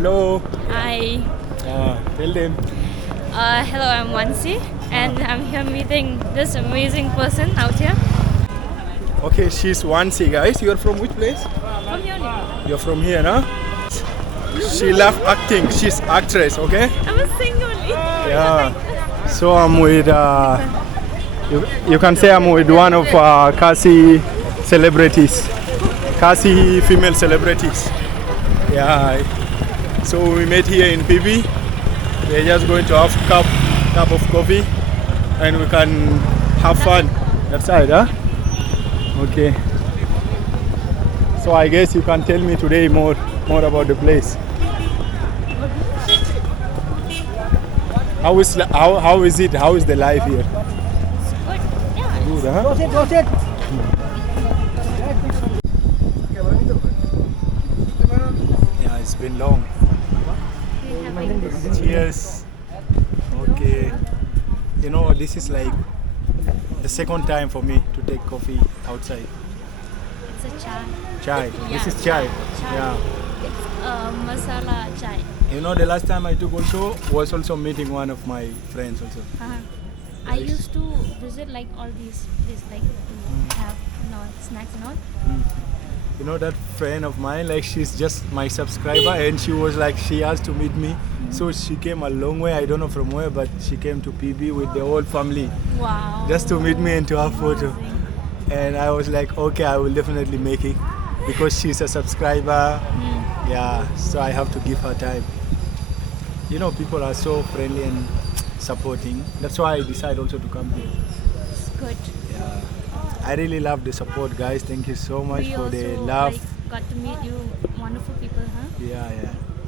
Hello. Hi. Tell them. Hello, I'm Wansi, and I'm here meeting this amazing person out here. Okay, she's Wansi, guys. You're from which place? From here only. You're from here, no? She loves acting. She's actress, okay? I'm a singer only. Yeah. So I'm with, you can say I'm with one of Khasi celebrities. Khasi female celebrities. Yeah. So we met here in PB. We're just going to have cup of coffee and we can have fun. That side, huh? Okay. So I guess you can tell me today more about the place. How is it? How is the life here? Good. Yeah. Good, huh? Yeah, it's been long. We're having this. Cheers. Okay. You know, this is like the second time for me to take coffee outside. It's a chai. Chai. Yeah, This is chai. chai. Yeah. It's masala chai. You know, the last time I took also was also meeting one of my friends also. I used to visit like all these places, like to have snacks and all. You know, that friend of mine, like she's just my subscriber and she was like, she asked to meet me. So she came a long way, I don't know from where, but she came to PB with the whole family Wow. just to meet me and to have photo. Amazing. And I was like, okay, I will definitely make it because she's a subscriber. Yeah, so I have to give her time. You know, people are so friendly and supporting. That's why I decided also to come here. It's good. Yeah, I really love the support, guys. Thank you so much We for also the love. like, got to meet you, wonderful people, huh? Yeah.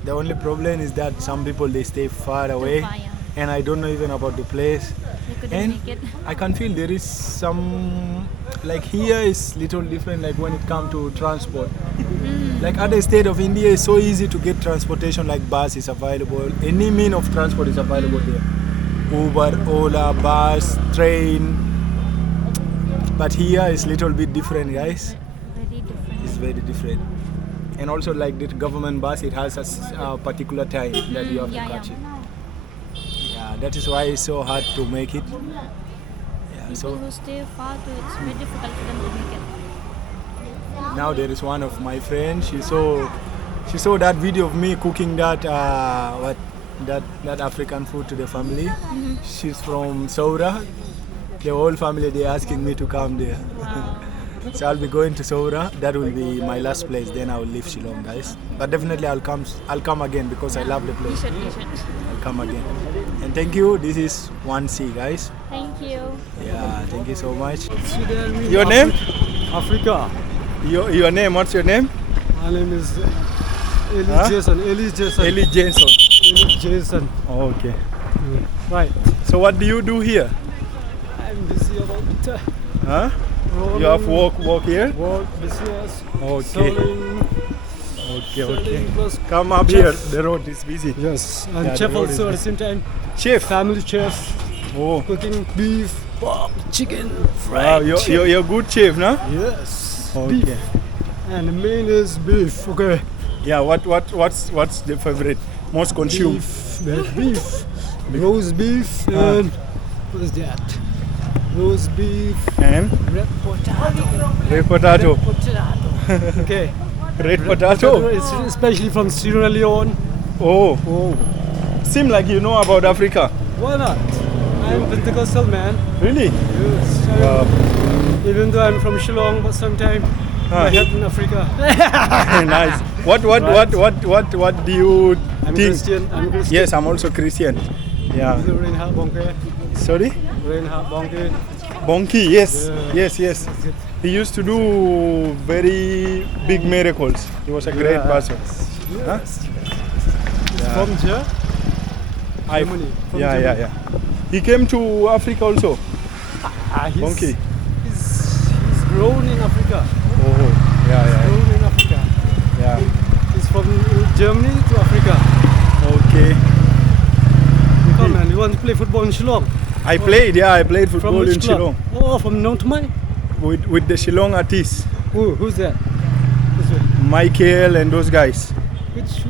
The only problem is that some people they stay far away, far, yeah. and I don't know even about the place. We couldn't And make it. I can feel there is some, like here is little different, like when it comes to transport. Like other state of India is so easy to get transportation, like bus is available, any mean of transport is available there. Uber, Ola, bus, train. But here is little bit different, guys. Very different. It's very different. And also like the government bus, it has a particular time that you have to catch it. Yeah, that is why it's so hard to make it. Yeah, People so who stay far too, it's very difficult for them to make it. now there is one of my friends. She saw that video of me cooking that that African food to the family. She's from Sohra. The whole family they asking me to come there. Wow. So I'll be going to Sohra. That will be my last place. Then I will leave Shillong, guys. But definitely I'll come again because I love the You place. should. I'll come again. And thank you. This is 1C, guys. Thank you. Yeah, thank you so much. Sudan, Your name? Africa. Your name? What's your name? My name is Eli Huh? Jason. Eli Jason. Eli Jensen. Eli Jason. Oh, okay. Right. So what do you do here? I'm busy about Huh? rolling, You have work here? work, business, Okay. selling, Okay. selling plus Come up chef. here. The road is busy. Yes, and Yeah, the chef road also at is the same time. Chef. Family chef, Oh. cooking beef, pork, chicken, Wow, fried you're good chef, no? Yes, Okay. beef. And the main is beef. Okay. Yeah. What's the favorite? Most consumed? Beef. We have beef. Roast beef and what is that? Roast beef. And Red potato. red potato. Potato. Okay. Red potato. It's especially from Sierra Leone. Oh. Seem like you know about Africa. Why not? I'm Pentecostal man. Really? Yes. Wow. Even though I'm from Shillong, but sometimes my head in Africa. Nice. What do you I'm think? Christian. I'm Christian. Yes, I'm also Christian. Yeah. Reinhard Bonke. Sorry? Reinhard Bonke. Bonky, yes. Yeah. Yes. He used to do very big miracles. He was a great Yeah. person. Huh? From here? I- Germany. From Yeah. Germany. He came to Africa also. He's, Bonke. He's grown in Africa. Oh, yeah. Grown in Africa. Yeah. He's from Germany to Africa. Okay. Come on, you want to play football in Shillong? I played From football which in club? Shillong Oh, from Nontumai? with the Shillong artists, Who's that? This way. Michael and those guys. Which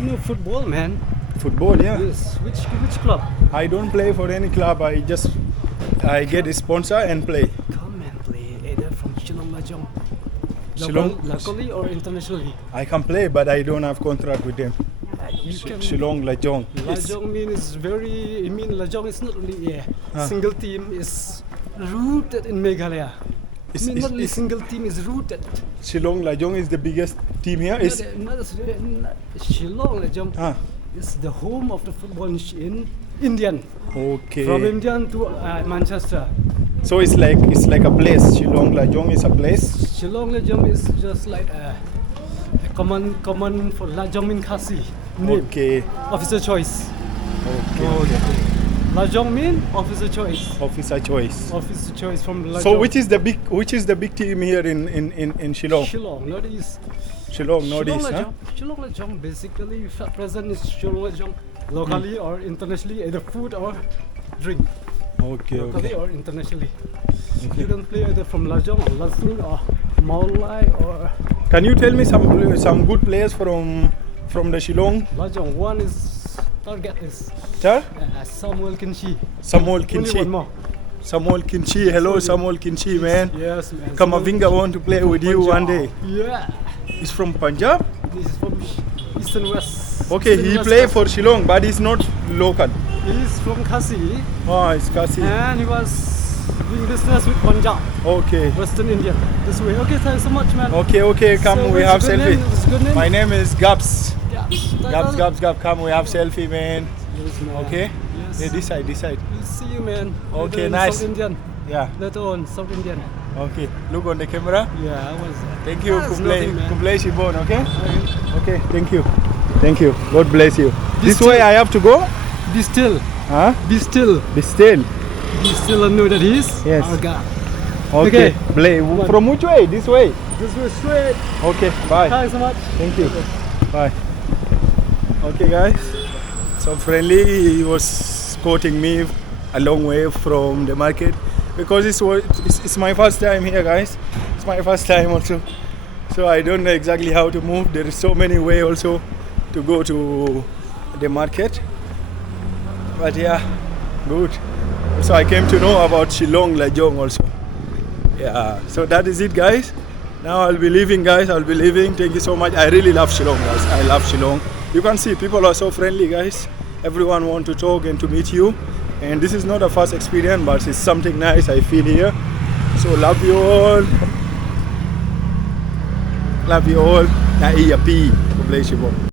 No football, man. Football, yeah. Yes. Which club? I don't play for any club. I get a sponsor and play. Come and play either from Shillong Lajong. Shillong? Locally or internationally? I can play, but I don't have contract with them. You can. Shillong Lajong. Yes. Lajong Lajong is not really a single team. Is rooted in Meghalaya. Not only single team is rooted. Shillong Lajong is the biggest team here. Not Shillong Lajong is the home of the football in Indian. Okay. From Indian to Manchester. So it's like a place. Shillong Lajong is a place. Shillong Lajong is just like a common for Lajong in Khasi. Name. Okay. Officer choice. Okay. Lajong mean officer choice. Officer choice. Officer choice from Lajong. So which is the big team here in Shillong? Shillong, Northeast. Shillong Northeast, huh? Shillong Lajong basically present is Shillong Lajong locally or internationally, either food or drink. Okay, Locally okay. or internationally. You can play either from Lajong or Lasung or Mawlai or Can you tell me some good players from the Shillong? Lajong. One is target is Sir? Samuel Kinshi. Samuel Only one Kinchi. more. Samuel Kinchi. Hello, Samuel Kinchi, man. Yes, man. Kamavinga want to play with you one day. Yeah. He's from Punjab. This is from East and West. Okay, East and he West play West. for Shillong, but he's not local. He's from Khasi Oh, it's Khasi. and he was doing business with Punjab, Okay. Western India. This way. Okay, thanks so much, man. Okay, come, So we what's have your good selfie. name? What's your good name? My name is Gabs. Gabs. Gabs, come, we have selfie, man. Yes, man. Okay? Yes. Yeah, this side. We'll see you, man. Okay, Later in nice. South Indian. Yeah, Later on, South Indian. okay. Look on the camera. Yeah, I was. Thank you, That's nothing, man. Kumplay Shibon, okay? Okay. Okay, thank you. Thank you. God bless you. This still- way I have to go? Be still. Huh? Be still. Be still. Be still and know that he is Yes. our God. Okay. Okay. From which way? This way. This way straight. Okay, bye. Thanks so much. Thank you. Bye. Okay, guys. So friendly, he was quoting me a long way from the market because it's my first time here, guys. It's my first time also. So I don't know exactly how to move. There is so many way also to go to the market. But yeah, good. So I came to know about Shillong Lajong also. Yeah, so that is it, guys. Now I'll be leaving, guys. I'll be leaving. Thank you so much. I really love Shillong, guys. I love Shillong. You can see people are so friendly, guys. Everyone want to talk and to meet you. And this is not a first experience, but it's something nice I feel here. So love you all. Love you all. Na iya pi. God bless you all.